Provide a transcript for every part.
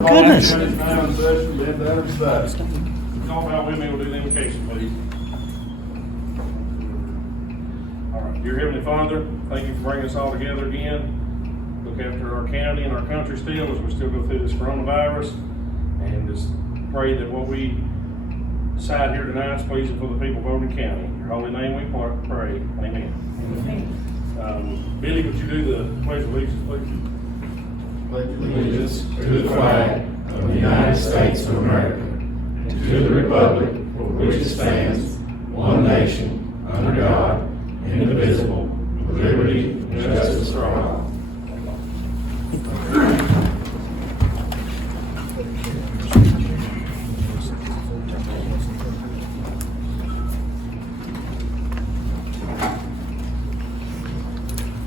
Goodness. Call out with me, we'll do the invocation, please. All right, dear Heavenly Father, thank you for bringing us all together again. Look after our county and our country still as we still go through this coronavirus. And just pray that what we decide here tonight is pleasing for the people of Overton County. In your holy name we pray. Amen. Billy, would you do the pledge of allegiance, please? Pledge allegiance to the flag of the United States of America and to the republic for which it stands, one nation, under God, indivisible, with liberty and justice for all.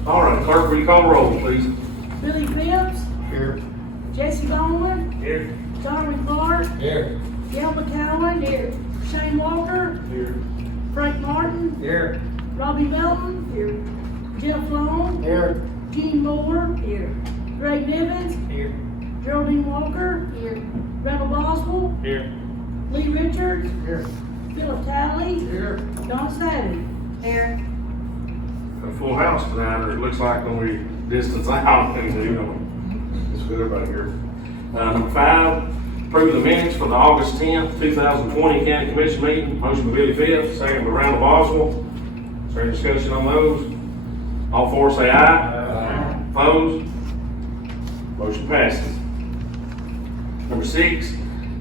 All right, clerk, will you call the roll, please? Billy Phipps, Here. Jesse Bowman, Here. Darwin Clark, Here. Gail McCowan, Shane Walker, Here. Frank Martin, Here. Robbie Melton, Jeff Long, Here. Gene Moore, Greg Nivens, Here. Geraldine Walker, Randall Boswell, Here. Lee Richards, Here. Philip Talley, Here. Donna Savage. A full house tonight, or it looks like when we distance out, and it's good everybody here. Number 5, approve the minutes for the August 10th, 2020 County Commission meeting. Motion by Billy Phipps, second by Randall Boswell. Is there any discussion on those? All four say aye. Aye. Opposed? Motion passes. Number 6,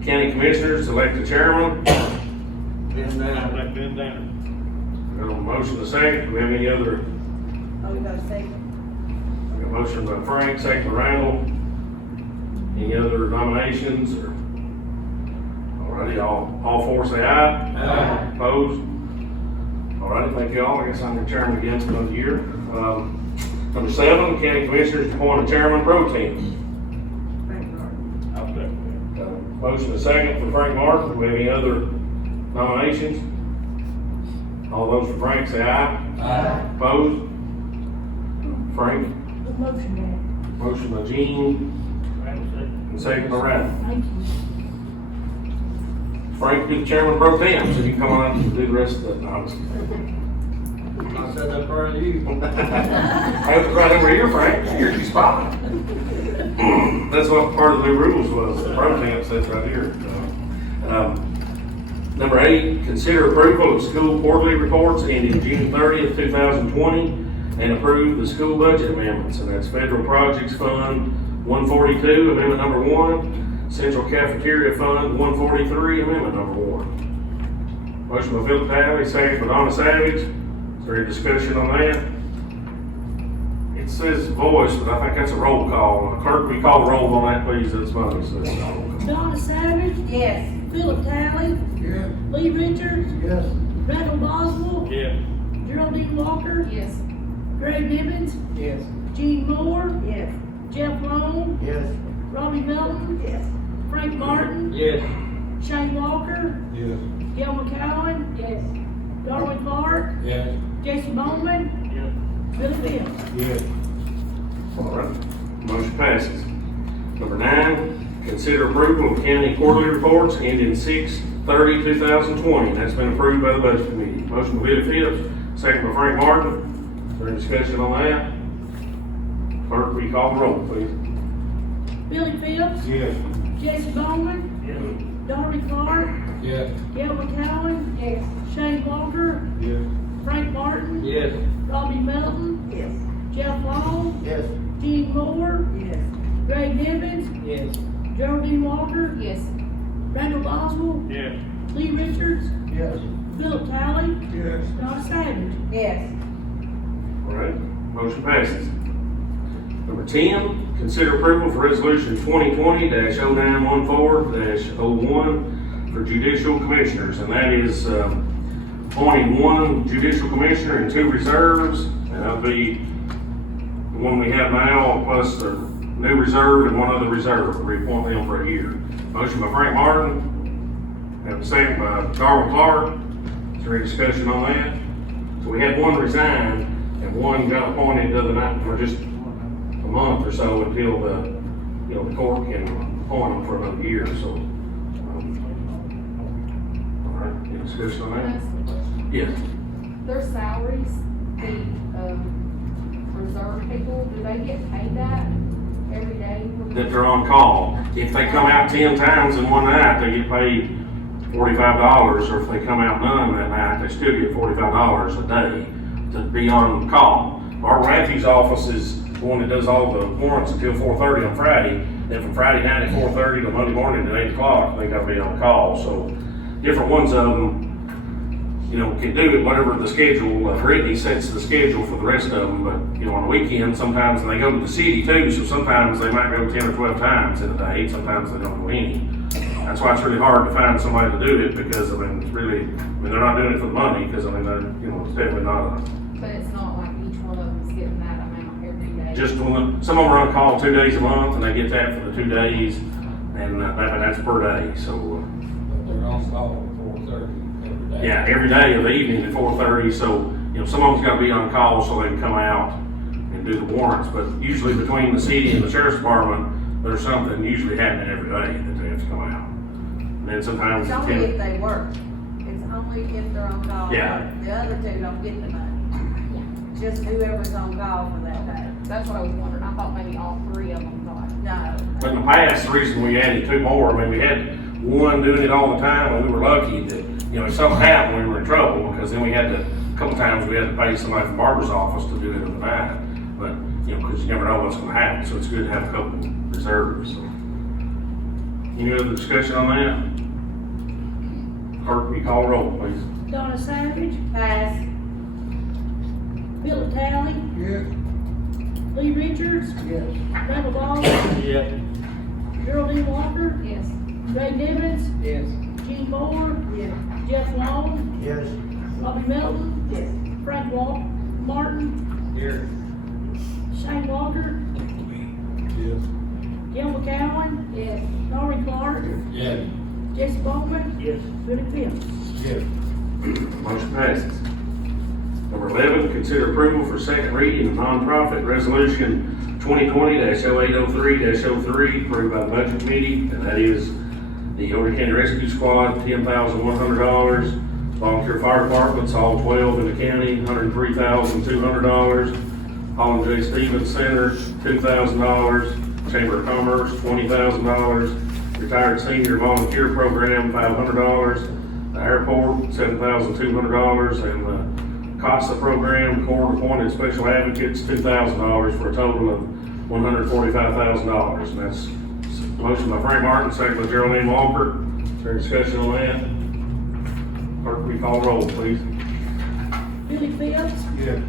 County Commissioners elect a chairman. Ben Downer. Elect Ben Downer. Got a motion to second. Do we have any other? Oh, we got a second. Got a motion by Frank, second by Randall. Any other nominations or? Alrighty, all four say aye. Aye. Opposed? Alrighty, thank you all. I guess I'm the chairman again for another year. Number 7, County Commissioners appoint a chairman pro tem. Frank Martin. I'll second that. Motion to second for Frank Martin. Do we have any other nominations? All those for Frank say aye. Aye. Opposed? Frank? The motion, man. Motion by Gene. And second by Randall. Thank you. Frank, be the chairman pro tem, so you can come on and do the rest of the, no, I'm just kidding. I said that for you. Hey, it's right over here, Frank. Here's your spot. That's what part of the new rules was. The pro tem sits right here. Number 8, consider approval of school quarterly reports ending June 30th, 2020, and approve the school budget amendments. And that's Federal Projects Fund 142, Amendment Number 1, Central Cafeteria Fund 143, Amendment Number 1. Motion by Philip Talley, second by Donna Savage. Is there any discussion on that? It says voice, but I think that's a roll call. Clerk, will you call the roll on that, please? That's fine. So that's a roll call. Donna Savage. Yes. Philip Talley. Yeah. Lee Richards. Yes. Randall Boswell. Yeah. Geraldine Walker. Yes. Greg Nivens. Yes. Gene Moore. Yes. Jeff Long. Yes. Robbie Melton. Yes. Frank Martin. Yes. Shane Walker. Yes. Gail McCowan. Yes. Darwin Clark. Yes. Jesse Bowman. Yeah. Billy Phipps. Yes. All right, motion passes. Number 9, consider approval of county quarterly reports ending 6/30/2020. That's been approved by the budget committee. Motion by Billy Phipps, second by Frank Martin. Is there any discussion on that? Clerk, will you call the roll, please? Billy Phipps. Yes. Jesse Bowman. Darwin Clark. Yes. Gail McCowan. Yes. Shane Walker. Yes. Frank Martin. Yes. Robbie Melton. Yes. Jeff Long. Yes. Gene Moore. Yes. Greg Nivens. Yes. Geraldine Walker. Yes. Randall Boswell. Yeah. Lee Richards. Yes. Philip Talley. Yes. Donna Savage. Yes. All right, motion passes. Number 10, consider approval for resolution 2020-0914-01 for judicial commissioners, and that is appointing 1 judicial commissioner and 2 reserves, and that'll be the one we have now, plus the new reserve and 1 other reserve. We appoint them for a year. Motion by Frank Martin, and a second by Darwin Clark. Is there any discussion on that? So we had 1 resign, and 1 got appointed the other night for just a month or so until the court can appoint them for another year, so. All right, any discussion on Can I that? ask a question? Yes. Their salaries, the, reserve people, do they get paid that every day? That they're on call. If they come out 10 times in one night, they get paid $45, or if they come out none that night, they still get $45 a day to be on call. Our refuse office is the one that does all the warrants until 4:30 on Friday. Then from Friday night at 4:30 to Monday morning at 8 o'clock, they gotta be on call. So different ones of them, can do it, whatever the schedule, Brittany sets the schedule for the rest of them, but, on the weekend, sometimes they go to the city too, so sometimes they might go 10 or 12 times in a day, sometimes they don't go any. That's why it's really hard to find somebody to do it, because, they're not doing it for the money, because, they're, it's definitely not But it's not like each one of them is getting that amount every day. just some of them are on call 2 days a month, and they get that for the 2 days, and that's per day, so, They're on call at 4:30 every day. yeah, every day of the evening at 4:30, so, some of them's gotta be on call so they can come out and do the warrants, but usually between the city and the sheriff's department, there's something usually happening every day that they have to come out. And then sometimes It's it's only if they work. It's only if they're on call. Yeah. The other two don't get the money. Just whoever's on call for that day. That's what I was wondering. I thought maybe all three of them got. No. But in the past, the reason we added 2 more, we had one doing it all the time, and we were lucky that, if something happened, we were in trouble, because then a couple times we had to pay somebody from Barbara's office to do it overnight. But, because you never know what's gonna happen, so it's good to have a couple reserves, so. Any other discussion on that? Clerk, will you call roll, please? Donna Savage, Pass. Philip Talley, Yes. Lee Richards, Yes. Randall Boswell, Yeah. Geraldine Walker, Yes. Greg Nivens, Yes. Gene Moore, Yes. Jeff Long, Yes. Robbie Melton, Yes. Frank Martin, Here. Shane Walker, Yes. Gil McCowen, Yes. Norman Clark, Yes. Jesse Bowman, Yes. Billy Phillips. Yes. Motion passes. Number 11, consider approval for second reading of nonprofit resolution 2020-0803-03, approved by the budget committee, and that is the Overton County Rescue Squad, $10,100. Volunteer fire departments, all 12 in the county, $103,200. Holland J. Stevens Center, $2,000. Chamber of Commerce, $20,000. Retired Senior Volunteer Program, $500. The airport, $7,200, and the CASA program, Court Appointed Special Advocates, $2,000, for a total of $145,000. And that's a motion by Frank Martin, second by Geraldine Walker. Is there any discussion on that? Clerk, will you call roll, please? Billy Phillips, Yes.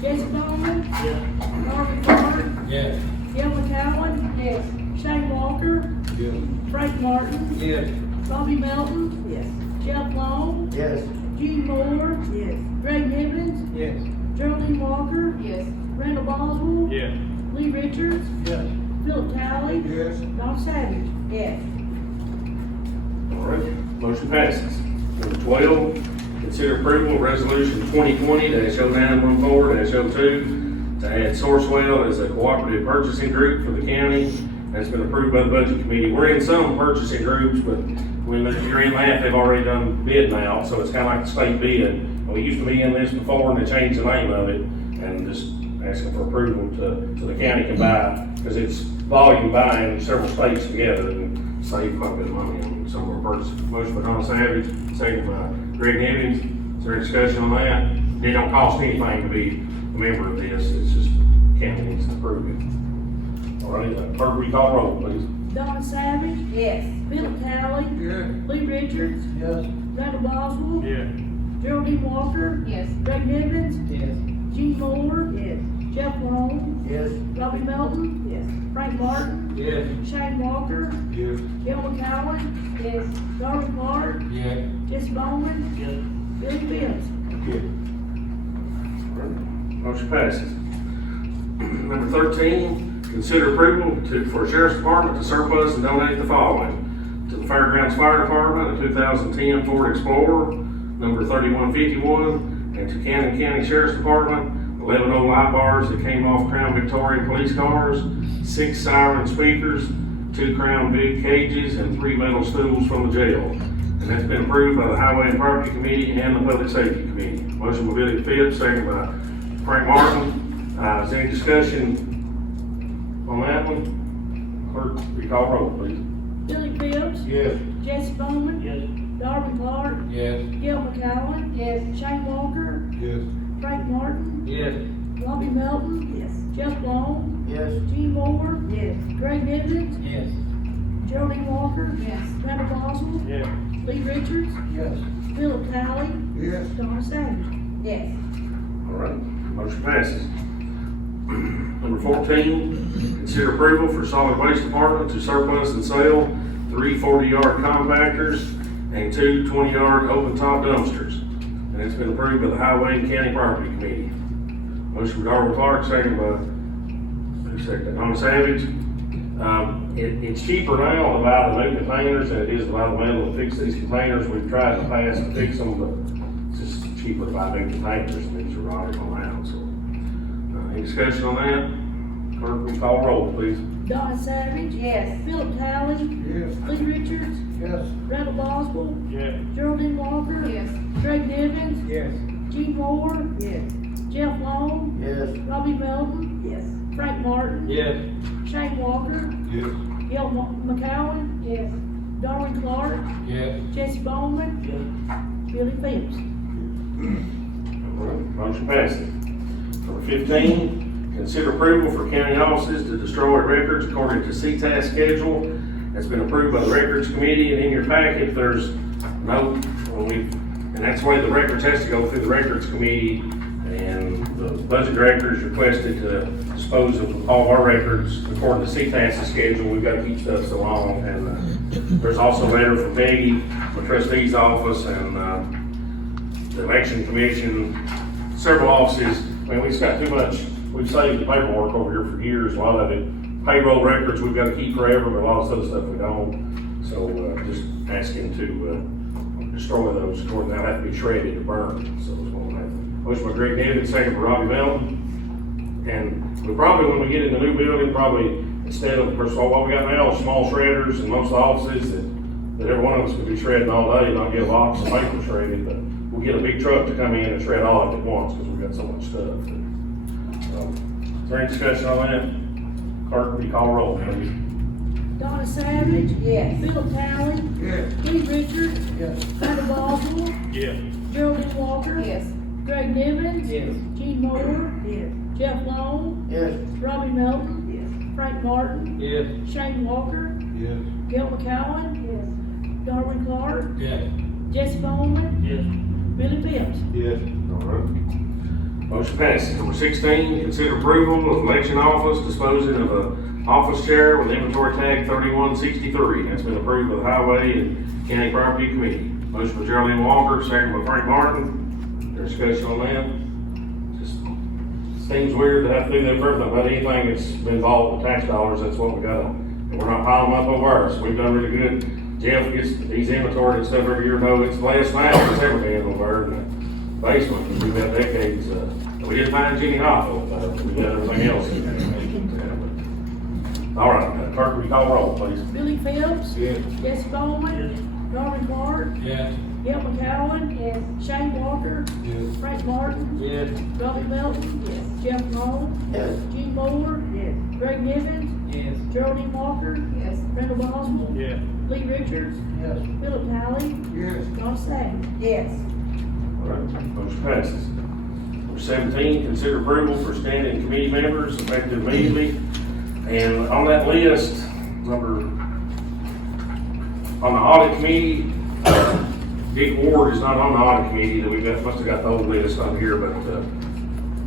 Jesse Bowman, Yes. Norman Clark, Yes. Gil McCowen, Yes. Shane Walker, Yes. Frank Martin, Yes. Robbie Melton, Yes. Jeff Long, Yes. Gene Moore, Yes. Greg Nivens, Yes. Geraldine Walker, Yes. Randall Boswell, Yes. Lee Richards, Yes. Philip Talley, Yes. Donna Savage. Yes. All right, motion passes. Number 12, consider approval of resolution 2020-0914-02 to add Sourcewell as a cooperative purchasing group for the county. That's been approved by the budget committee. We're in some purchasing groups, but when you're in that, they've already done bid now, so it's kind of like the state bid. And we used to be in this before, and they changed the name of it, and just asking for approval so the county can buy, because it's volume buying several states together and save quite a bit of money on some of our purchases. Motion by Donna Savage, second by Greg Nivens. Is there any discussion on that? It don't cost anything to be a member of this, it's just county needs to approve it. All right, clerk, will you call roll, please? Donna Savage, Yes. Philip Talley, Yes. Lee Richards, Yes. Randall Boswell, Yes. Geraldine Walker, Yes. Greg Nivens, Yes. Gene Moore, Yes. Jeff Long, Yes. Robbie Melton, Yes. Frank Martin, Yes. Shane Walker, Yes. Gil McCowen, Yes. Norman Clark, Yes. Jesse Bowman, Yes. Billy Phillips. Yes. Motion passes. Number 13, consider approval for Sheriff's Department to surplus and donate the following: to the Fairgrounds Fire Department, a 2010 Ford Explorer, number 3151, and to Cannon County Sheriff's Department, 11 old light bars that came off Crown Victoria police cars, 6 siren speakers, 2 Crown Vic cages, and 3 metal stools from the jail. And that's been approved by the Highway and Property Committee and the Public Safety Committee. Motion by Billy Phipps, second by Frank Martin. Is there any discussion on that one? Clerk, will you call roll, please? Billy Phipps. Yes. Jesse Bowman. Yes. Darwin Clark. Yes. Gil McCowen. Yes. Shane Walker. Yes. Frank Martin. Yes. Robbie Melton. Yes. Jeff Long. Yes. Gene Moore. Yes. Greg Nivens. Yes. Geraldine Walker. Yes. Randall Boswell. Yes. Lee Richards. Yes. Philip Talley. Yes. Donna Savage. Yes. All right, motion passes. Number 14, consider approval for solid waste department to surplus and sell 3 40-yard compactors and 2 20-yard open top dumpsters. And it's been approved by the Highway and County Property Committee. Motion by Darwin Clark, second by, Donna Savage. It's cheaper now to buy the new containers than it is to buy the metal to fix these containers. We've tried in the past to fix them, but it's just cheaper to buy new containers, and these are rotting around, so. Any discussion on that? Clerk, will you call roll, please? Donna Savage. Yes. Philip Talley. Yes. Lee Richards. Yes. Randall Boswell. Yes. Geraldine Walker. Yes. Greg Nivens. Yes. Gene Moore. Yes. Jeff Long. Yes. Robbie Melton. Yes. Frank Martin. Yes. Shane Walker. Yes. Gil McCowen. Yes. Darwin Clark. Yes. Jesse Bowman. Billy Phipps. All right, motion passes. Number 15, consider approval for county offices to destroy records according to CTAS schedule. That's been approved by the Records Committee, and in your packet, there's no, and that's the way the records has to go through the Records Committee, and the budget director is requested to dispose of all of our records according to CTAS schedule. We've got to keep stuff so long, and there's also a letter from Peggy, the trustee's office, and the election commission, several offices. I mean, we just got too much, we've saved the paperwork over here for years, a lot of it, payroll records we've got to keep forever, but a lot of other stuff we don't. So, just asking to, destroy those, according to that, have to be shredded or burned, so it's going to happen. Motion by Greg Nivens, second by Robbie Melton. And we probably, when we get in the new building, probably, instead of, first of all, what we got now is small shredders in most of the offices that every one of us could be shredding all day, not get a box of paper shredded, but we'll get a big truck to come in and shred all of it at once, because we've got so much stuff. So, is there any discussion on that? Clerk, will you call roll, please? Donna Savage. Yes. Philip Talley. Yes. Lee Richards. Yes. Randall Boswell. Yes. Geraldine Walker. Yes. Greg Nivens. Yes. Gene Moore. Yes. Jeff Long. Yes. Robbie Melton. Yes. Frank Martin. Yes. Shane Walker. Yes. Gil McCowen. Yes. Darwin Clark. Yes. Jesse Bowman. Yes. Billy Phipps. Yes. All right. Motion passes. Number 16, consider approval of election office disposing of a office chair with inventory tag 3163. That's been approved by the Highway and County Property Committee. Motion by Geraldine Walker, second by Frank Martin. There's discussion on that. Just seems weird to have to do that for everything, but anything that's been involved with tax dollars, that's what we got. And we're not piling them up over ours. We've done really good. Jeff gets these inventory and stuff every year, though it's less now than it's ever been over in the basement. We've got decades, we didn't find Jimmy Hoffa, we got everything else in there. All right, clerk, will you call roll, please? Billy Phipps. Yes. Jesse Bowman. Darwin Clark. Yes. Gil McCowen. Yes. Shane Walker. Yes. Frank Martin. Yes. Robbie Melton. Yes. Jeff Long. Yes. Gene Moore. Yes. Greg Nivens. Yes. Geraldine Walker. Yes. Randall Boswell. Yes. Lee Richards. Yes. Philip Talley. Yes. Donna Savage. Yes. All right, motion passes. Number 17, consider approval for standing committee members effective immediately. And on that list, on the audit committee, Dick Ward is not on the audit committee, that must have got the old list on here, but,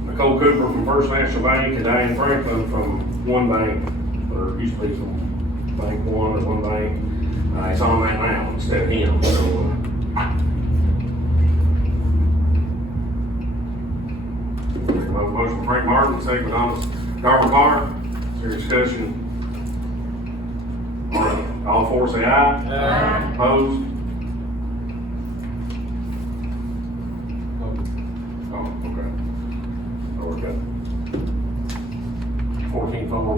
Nicole Cooper from First National Bank and Diane Franklin from One Bank, or used to be from Bank One or One Bank, it's on that now instead of him, so, motion Frank Martin, second by Darwin Clark. Is there discussion? All right, all four say aye. Aye. Opposed? Oh, okay. So we're good. 14 for 1,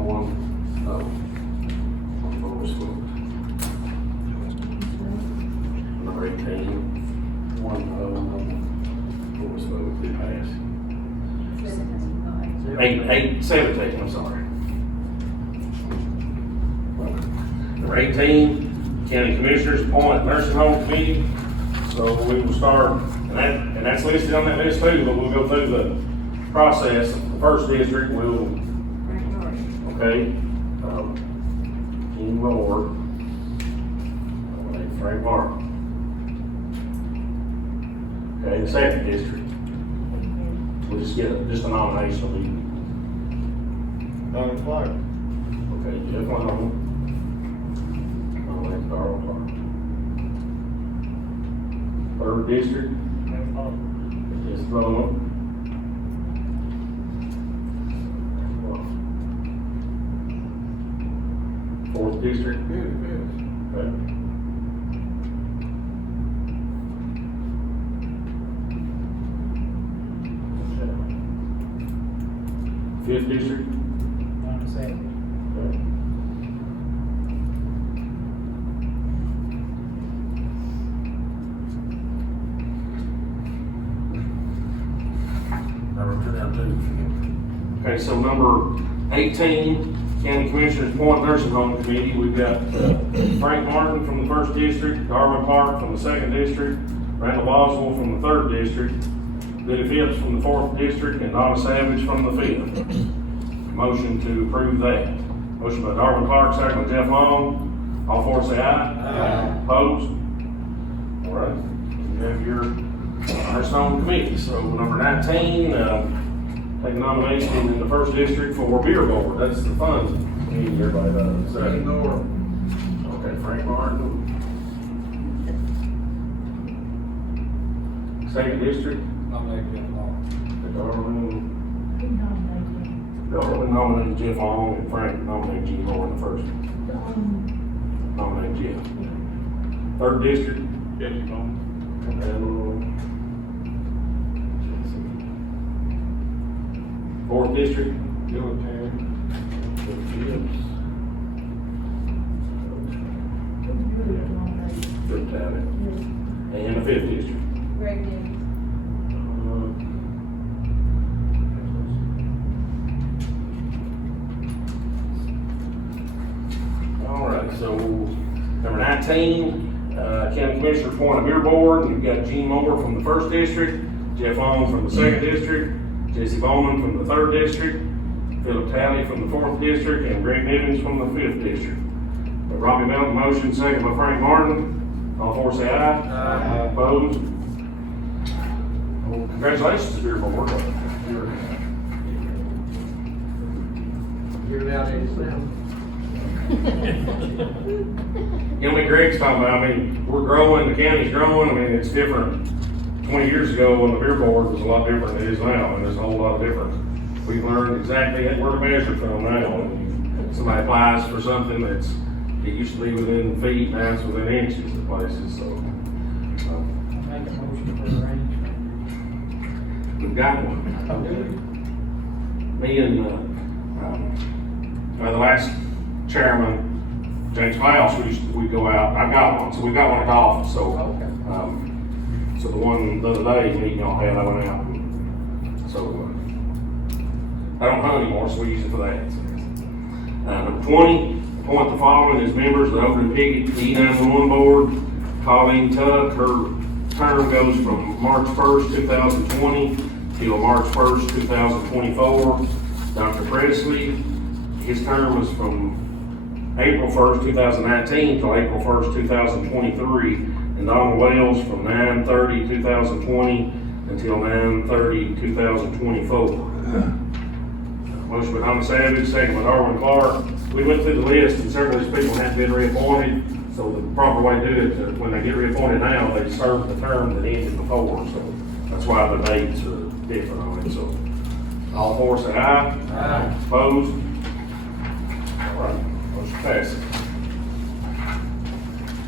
14 for 1. was voted. Number 18. What was voted, did pass. 17, I'm sorry. Number 18, County Commissioners appoint nursing home committee. So we will start, and that's listed on that list too, but we'll go through the process. The first district will, okay, Gene Moore, Frank Martin. Okay, the second district, we'll just get just a nomination of each. Donnie Clark. Okay, Jeff Long. Nominate Darrell Clark. Third district, is Throwman. Fourth district. Okay. Fifth district. Okay. Okay, so number 18, County Commissioners appoint nursing home committee. We've got Frank Martin from the first district, Darwin Clark from the second district, Randall Boswell from the third district, Billy Phillips from the fourth district, and Donna Savage from the fifth. Motion to approve that. Motion by Darwin Clark, second by Jeff Long. All four say aye. Aye. Opposed? All right, you have your nursing home committee. So number 19, take a nomination in the first district for beer board. That's the fun. Everybody does. Frank Moore. Okay, Frank Martin. Second district, Nominate Jeff Long. Darwin nominated Jeff Long, and Frank nominated Gene Moore in the first. Nominated Jeff. Third district, Jesse Bowman. Fourth district, Bill Terry. Good talent. And the fifth district. Greg Davis. All right, so number 19, County Commissioner appoint a beer board. We've got Gene Moore from the first district, Jeff Long from the second district, Jesse Bowman from the third district, Philip Talley from the fourth district, and Greg Nivens from the fifth district. Robbie Melton, motion, second by Frank Martin. All four say aye. Aye. Opposed? Well, congratulations to beer board. Give it out any now. You know, what Greg's talking about, I mean, we're growing, the county's growing, I mean, it's different. 20 years ago, when the beer board was a lot different than it is now, and there's a whole lot of difference. We've learned exactly where to measure from now. When somebody applies for something it used to be within feet, now it's within inches of places, so. Make a motion for arrangement. We've got one. Me and, the last chairman, James Miles, we'd go out, I've got one, so we've got one at the office, so. So the one the other day, meeting y'all had, I went out, and so, I don't hunt anymore, so we use it for that. Number 20, appoint the following as members of the Overton Pickett E911 Board. Colleen Tuck, her term goes from March 1st, 2020 till March 1st, 2024. Dr. Presley, his term was from April 1st, 2019 till April 1st, 2023. And Donald Wells from 9/30/2020 until 9/30/2024. Motion by Donna Savage, second by Darwin Clark. We went through the list and several of these people hadn't been reappointed. So the proper way to do it, when they get reappointed now, they serve the term that ended before. So that's why the dates are different on it. So all four say aye. Aye. Opposed? All right, motion passes.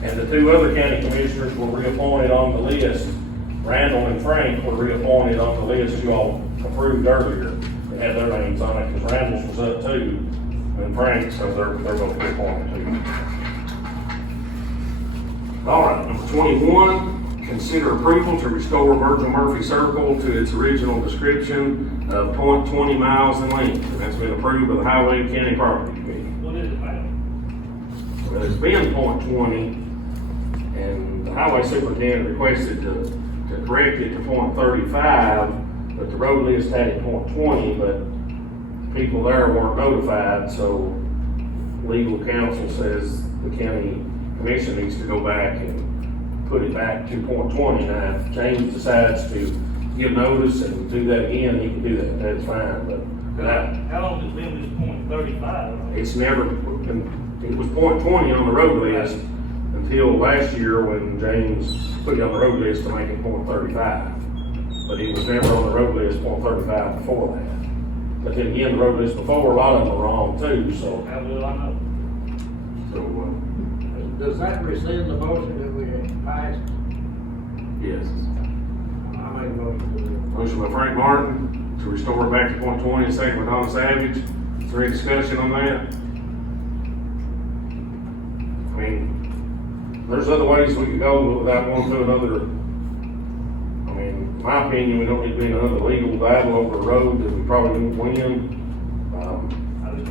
And the two other county commissioners were reappointed on the list. Randall and Frank were reappointed on the list you all approved earlier. They had their names on it because Randall's was up too, and Frank's, so they're both reappointed too. All right, number 21, consider approval to restore Virgil Murphy Circle to its original description of .20 miles in length. And that's been approved by the Highway and County Property Committee. What is it, ma'am? Well, it's been .20, and the highway superintendent requested to correct it to .35, but the road list had it .20, but people there weren't notified, so legal counsel says the county commission needs to go back and put it back to .20. Now, if James decides to give notice and do that again, he can do that, that's fine, but How long has it been this .35? it's never been, it was .20 on the road list until last year when James put it on the road list to make it .35. But it was never on the road list .35 before that. But then again, the road list before, a lot of them were wrong too, so. How will I know? Does that rescind the motion that we had passed? Yes. I made a motion to Motion by Frank Martin to restore it back to .20, second by Don Savage. Is there any discussion on that? I mean, there's other ways we could go without going to another. I mean, in my opinion, we don't need to be in another legal battle over a road that we probably won't win.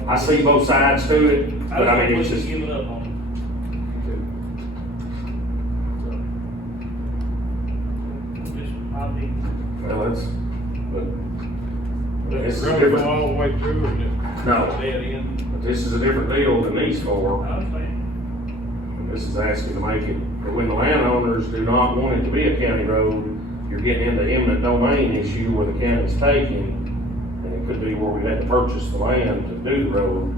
I see both sides to it, but I mean, it's just. Give it up on it. Just my opinion. Well, that's, but. This is Really go different. all the way through and just No, dead end. but this is a different deal than these four. I understand. And this is asking to make it, but when the landowners do not want it to be a county road, you're getting into eminent domain issue where the county's taking, and it could be where we had to purchase the land to do the road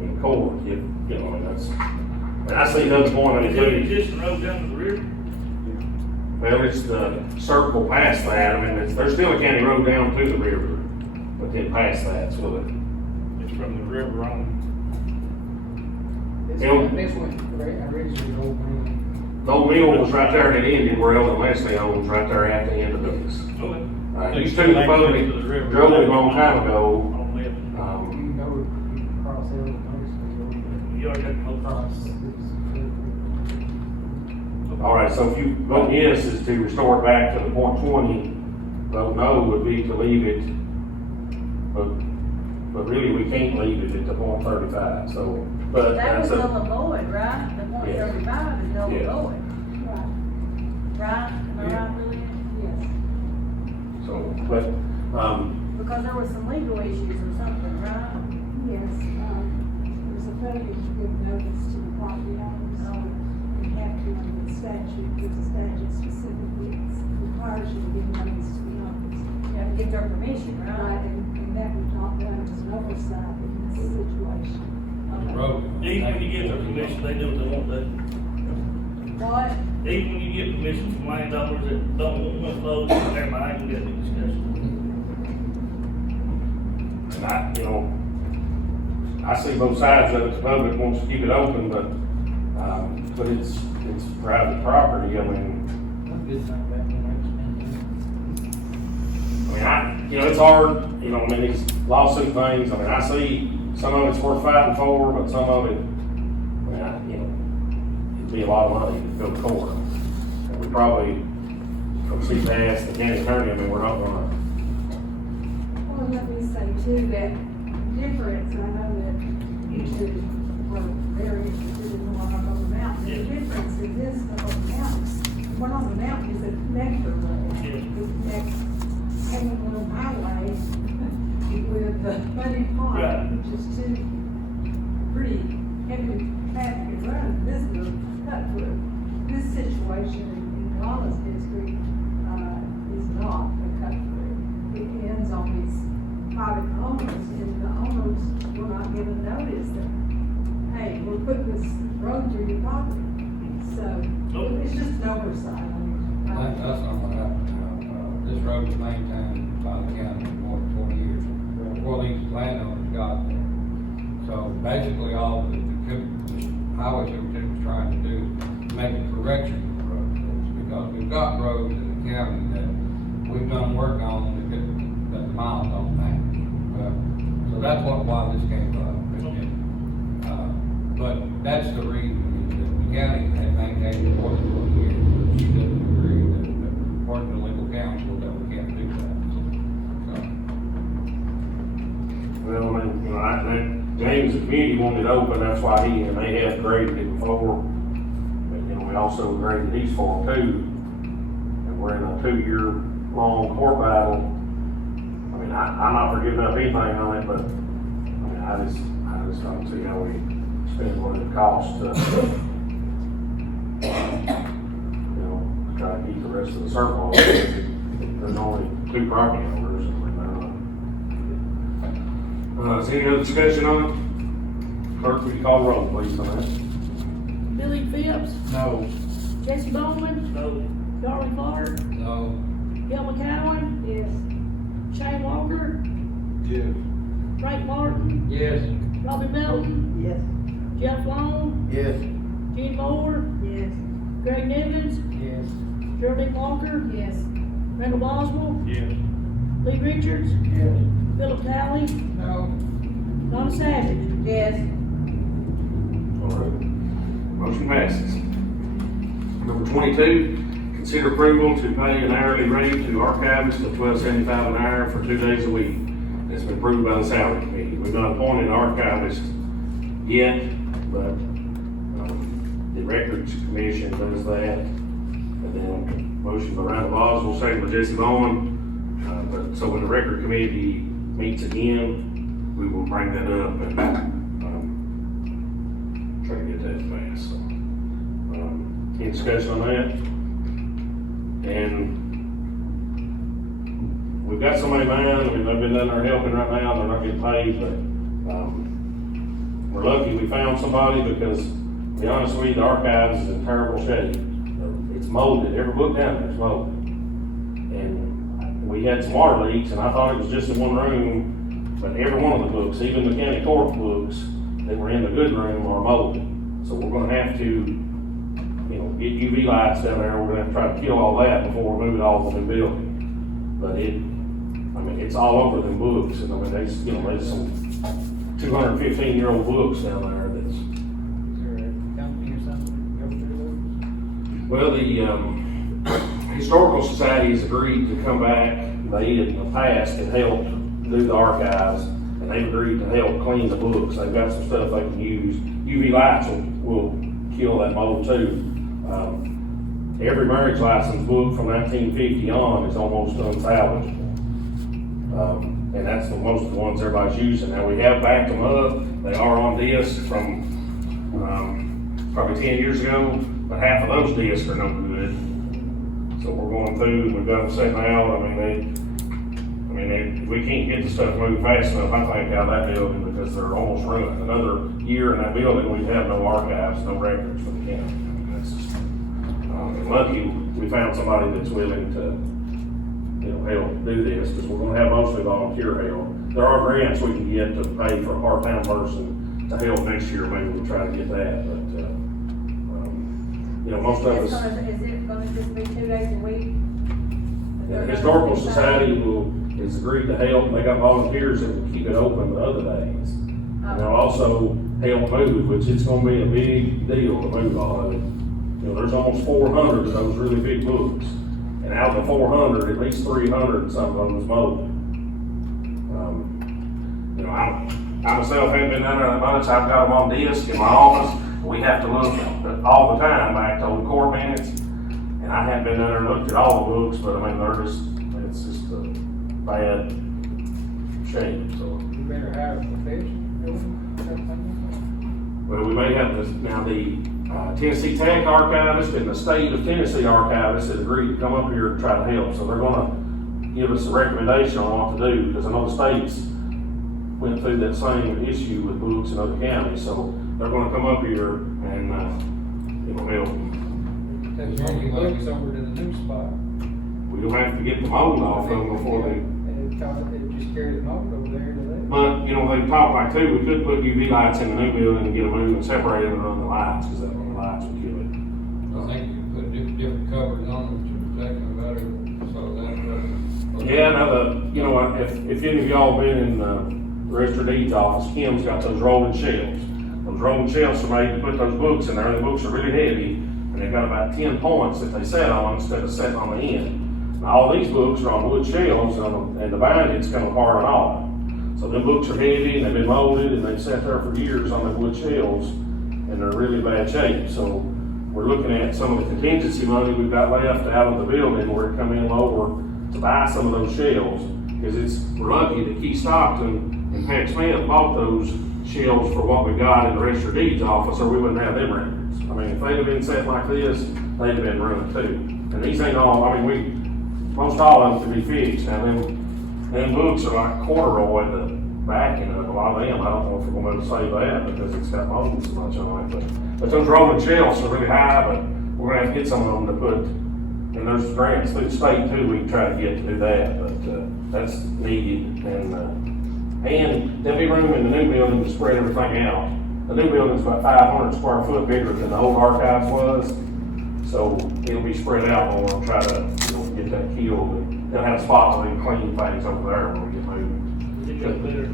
in court. You know, I mean, that's, and I see another point on Is it there an too. existing road down to the rear? Well, it's the circle past that. I mean, there's still a county road down to the river, but then past that, so that. It's from the river on. This Yeah. one, originally old man. The old mill was right there and it ended where Ellen Leslie owns, right there at the end of this. Okay. These two public drove it a long time ago. On left. Um, You can go, you can cross the other You already got the whole process. all right, so if you vote yes is to restore it back to the .20, vote no would be to leave it, but really we can't leave it at the .35, so, but That was that's null a, and void, right? The Yeah. .35 is null and Yeah. void. Right? Am I Yeah. right, Lillian? Yes. so, but, Because there were some legal issues or something, right? Yes, there's a failure to give notice to the property owners, so we have to, under the statute, because the statute specifically requires you to give notice to the owners. You have to get their permission, Right, right? and that we've talked about as an oversight in this situation. The road. Even when you get their permission, they do what they want to do. What? Even when you get permission from landowners that don't want one closed, never mind, I can get the discussion. and you know, I see both sides of it. The public wants to keep it open, but it's private property. I mean, One good thing about you know, it's hard, you know, I mean, these lawsuit things, I mean, I see some of it's worth fighting for, but some of it, you know, it'd be a lot of money to go to court. And we probably, from CPAS, the county attorney, I mean, we're not gonna, Well, let me say too, that difference, I know that you two were very interested in the one up on the mountain. The difference in this up on the mountain, the one on the mountain is a connector road. Yeah. It connects Hamilton Highway with the Buddy Pond, Right. which is two pretty heavy traffic roads. This is a cut through. This situation in Wallace District, is not a cut through. It ends on these private owners, and the owners will not give a notice that, hey, we're putting this road through your property. So, it's just an oversight. That's not what happened. This road was maintained by the county for more than 20 years before these landowners got there. So basically, all the highway superintendent was trying to do is make a correction to the road. Because we've got roads in the county that we've done work on that the miles don't match. So that's why this came up. But that's the reason is that the county had maintained had it more than 20 years, but she doesn't agree that, according to legal counsel, that we can't do that. Well, I mean, you know, James, the community wanted it open, that's why and they had graded it before. But, you know, we also graded these for them too. And we're in a 2-year-long court battle. I mean, I'm not for giving up anything on it, but, I mean, I just don't see how we spend what it costs to, you know, try to keep the rest of the circle. There's only 2 property owners. Is there any other discussion on it? Clerk, will you call the roll, please, on that? Billy Phipps, No. Jesse Bowman, No, Darwin Clark, No, Gil McCowen, Yes. Shane Walker, Yes. Frank Martin, yes, Robbie Melton, Yes. Jeff Long, Yes. Gene Moore, Yes. Greg Nivens, Yes. Geraldine Walker, Yes. Randall Boswell, yes. Lee Richards, Yes. Philip Talley, no, Donna Savage. Yes. All right. Motion passes. Number 22, consider approval to pay an hourly rate to archivists of $12.75 an hour for 2 days a week. It's been approved by the salary committee. We've not appointed an archivist yet, but the records commission does that. And then motion by Randall Boswell, second by Jesse Bowman. But so when the record committee meets again, we will bring that up and try to get that passed. So, any discussion on that? And we've got somebody in mind. I mean, they've been down there helping right now. They're not getting paid, but we're lucky we found somebody because, to be honest with you, the archives is in terrible shape. It's molded. Every book down there is molded. And we had some water leaks, and I thought it was just in one room. But every one of the books, even the county court books that were in the good room are molded. So we're gonna have to, you know, get UV lights down there. We're gonna have to try to kill all that before we move it all to the new building. But it's all over them books. And I mean, there's some 215-year-old books down there that's. Is there a company or something go through Well, the Historical Society has agreed to come back. They in the past had helped do the archives, and they've agreed to help clean the books. They've got some stuff they can use. UV lights will kill that mold too. Every marriage license book from 1950 on is almost unsalvageable. And that's most of the ones everybody's using. Now, we have backed them up. They are on disc from probably 10 years ago, but half of those discs are no good. So we're going through, and we've got them sitting out. If we can't get the stuff moving fast enough, I think out of that building because they're almost ruined. Another year in that building, we'd have no archives, no records for the county. I mean, that's just, and lucky we found somebody that's willing to, you know, help do this because we're going to have mostly volunteer help. There are grants we can get to pay for a part-time person to help next year. Maybe we'll try to get that, but you know, most of us. Is it gonna just be 2 days a week? The Historical Society is agreed to help. They got volunteers that will keep it open the other days. And they'll also help move, which it's gonna be a big deal to move all of it. You know, there's almost 400 of those really big books. And out of the 400, at least 300 and some of them is molded. You know, I myself haven't been down there that much. I've got them on disc in my office. We have to look all the time back to old court minutes. And I haven't been down there and looked at all the books, but I mean, it's just a bad shape, so. You better hire a professional. Well, we may have this, now the Tennessee Tech archivist and the state of Tennessee archivist has agreed to come up here and try to help. So they're gonna give us a recommendation on what to do, because I know the states went through that same issue with books in other counties. So they're gonna come up here and, you know, help. Take all your books over to the new spot. We don't have to get the mold off of them before they. And it just carry the mold over there to that. But, you know, they talked like too, we could put UV lights in the new building and get them moving and separate them and run the lights, because that the lights would kill it. I think you can put different covers on them to protect them better, so that. Yeah, now you know, if any of y'all been in the Register of Deeds office, Kim's got those rolling shelves. Those rolling shelves are made to put those books in there, and the books are really heavy, and they got about 10 points that they sat on instead of sitting on the end. Now, all these books are on wood shelves, and the binding's come apart on all of them. So them books are heavy, and they've been molded, and they've sat there for years on the wood shelves, and they're in really bad shape. So we're looking at some of the contingency money we've got left out of the building, where it come in lower to buy some of those shelves, because we're lucky that Key Stockton and Pat Smith bought those shelves for what we got in the register of deeds office, or we wouldn't have them records. I mean, if they'd have been set like this, they'd have been ruined too. And these ain't all, I mean, most all of them can be fixed. Now, them books are like corduroy, the backing of a lot of them. I don't know if we're going to save that because it's got mold so much on it. But those rolling shelves are really high, but we're going to have to get some of them to put, and there's grants through the state too, we can try to get to do that, but that's needed. And there'll be room in the new building to spread everything out. The new building's about 500 square foot bigger than the old archives was, so it'll be spread out more and try to, get that killed. And they'll have a spot where we can clean things over there when we get moving. Is it just better,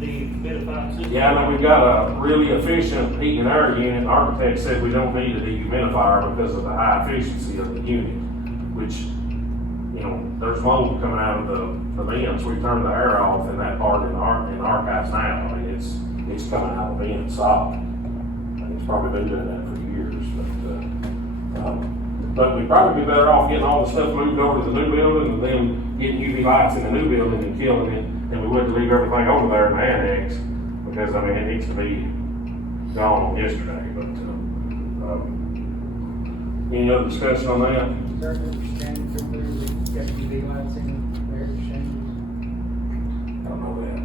dehumidifying system? Yeah, I know we've got a really efficient heat and air unit. The architect said we don't need a dehumidifier because of the high efficiency of the unit, which, there's mold coming out of the vents. We turned the air off in that part in the archives now. I mean, it's coming out of the vents solid. And it's probably been doing that for years, but we'd probably be better off getting all the stuff moved over to the new building and then getting UV lights in the new building and killing it than we would to leave everything over there in the annex, because, I mean, it needs to be gone yesterday, but, any other discussion on that? Is there a standard for where we got UV lights in their exchanges? I don't know that.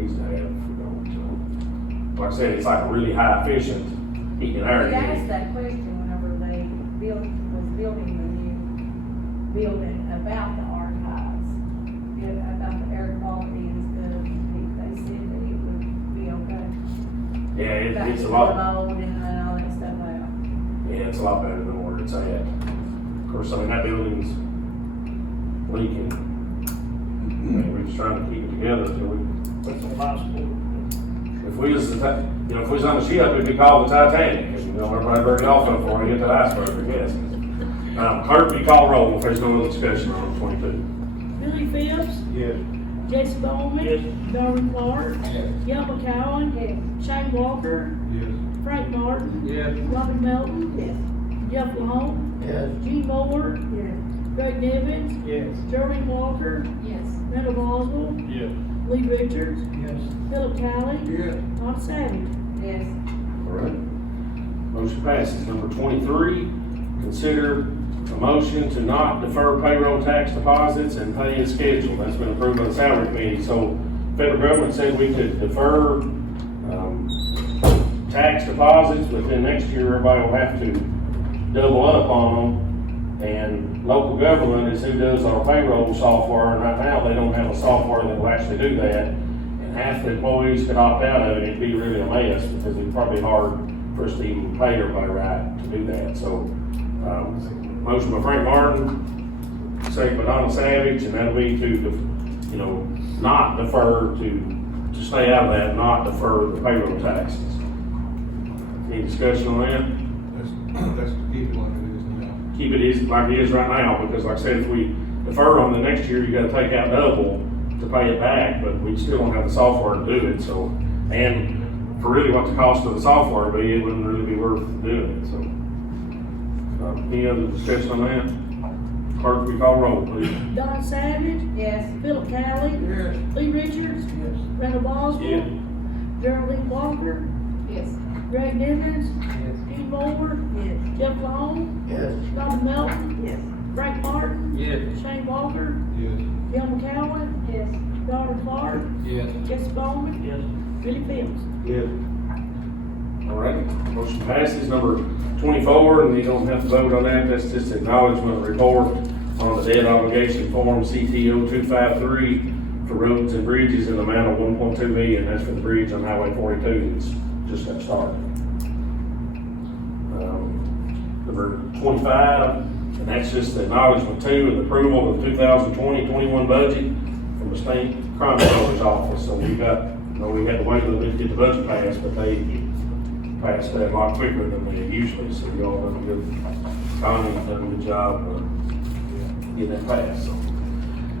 Needs to have, if we're going to. Like I said, it's like a really high efficient heat and air We asked unit. that question whenever they was building the new building about the archives, about the air quality and stuff. They said that it would be okay. Yeah, it's a About lot, the mold and all that stuff out. yeah, it's a lot better than where it's at. Of course, I mean, that building's leaking. I mean, we're just trying to keep it together until we, That's a lot of support. if we was, if we was on the ship, it'd be called the Titanic, and, everybody very often before we get to the iceberg, I guess. Clerk, we call roll if there's no other discussion on 22. Billy Phillips, Yes. Jesse Bowman. Yes. Darwin Clark. Yes. Gil McCowen. Yes. Shane Walker. Yes. Frank Martin. Yes. Robin Melton. Yes. Jeff Long. Yes. Gene Moore. Yes. Greg Nivens. Yes. Geraldine Walker. Yes. Randall Boswell. Yes. Lee Richards. Yes. Philip Talley. Yes. Donna Savage. Yes. All right. Motion passes. Number 23, consider a motion to not defer payroll tax deposits and pay as scheduled. That's been approved by the salary committee. So federal government said we could defer tax deposits, but then next year everybody will have to double up on them. And local government is who does our payroll software, and right now they don't have a software that will actually do that. And half the employees could opt out of it, it'd be really a mess, because it'd probably be hard for us to even pay everybody right to do that. So, motion by Frank Martin, second by Donna Savage, and that'll be to, not defer, to stay out of that, not defer the payroll taxes. Any discussion on that? That's to keep it like it is now. Keep it like it is right now, because like I said, if we defer on the next year, you gotta take out double to pay it back, but we still don't have the software to do it, so, and for really what the cost of the software would be, it wouldn't really be worth doing it, so. Any other discussion on that? Clerk, we call roll, please. Donna Savage. Yes. Philip Talley. Yes. Lee Richards. Yes. Randall Boswell. Yeah. Geraldine Walker. Yes. Greg Nivens. Yes. Gene Moore. Yes. Jeff Long. Yes. Robin Melton. Yes. Frank Martin. Yes. Shane Walker. Yes. Gil McCowen. Yes. Darwin Clark. Yes. Jesse Bowman. Yes. Billy Phillips. Yes. All right, motion passes. Number 24, and you don't have to vote on that, that's just acknowledgement report on the debt obligation form CTO 253 for roads and bridges in the amount of 1.2 million. That's for the bridge on Highway 42 that's just got started. Number 25, and that's just the acknowledgement too of the approval of the 2020-21 budget from the state crime controller's office. So we had to wait a little bit to get the budget passed, but they passed that a lot quicker than they usually, so y'all done a good, Connie done a good job getting that passed, so.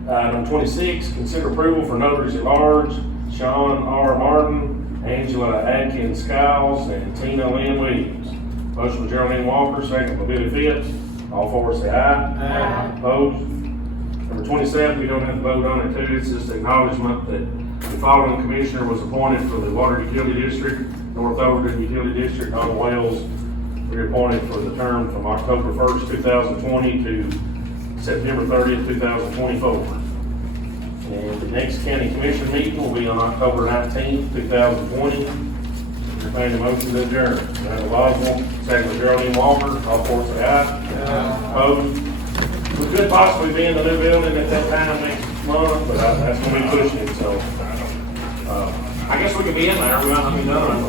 Item 26, consider approval for notaries at large, Sean R. Martin, Angela Adkins Skiles, and Tina Lynn Williams. Motion by Geraldine Walker, second by Billy Phipps. All four say aye. Aye. Opposed? Number 27, we don't have to vote on it too, it's just acknowledgement that the following commissioner was appointed for the Water Utility District, North Overton Utility District, Donna Wells, reappointed for the term from October 1st, 2020 to September 30th, 2024. And the next county commission meeting will be on October 19th, 2020. Entertain a motion to adjourn. Randall Boswell, second by Geraldine Walker, all four say aye. Opposed? We could possibly be in the new building at that time next month, but that's gonna be pushing it, so. I guess we could be in there, we might not be done.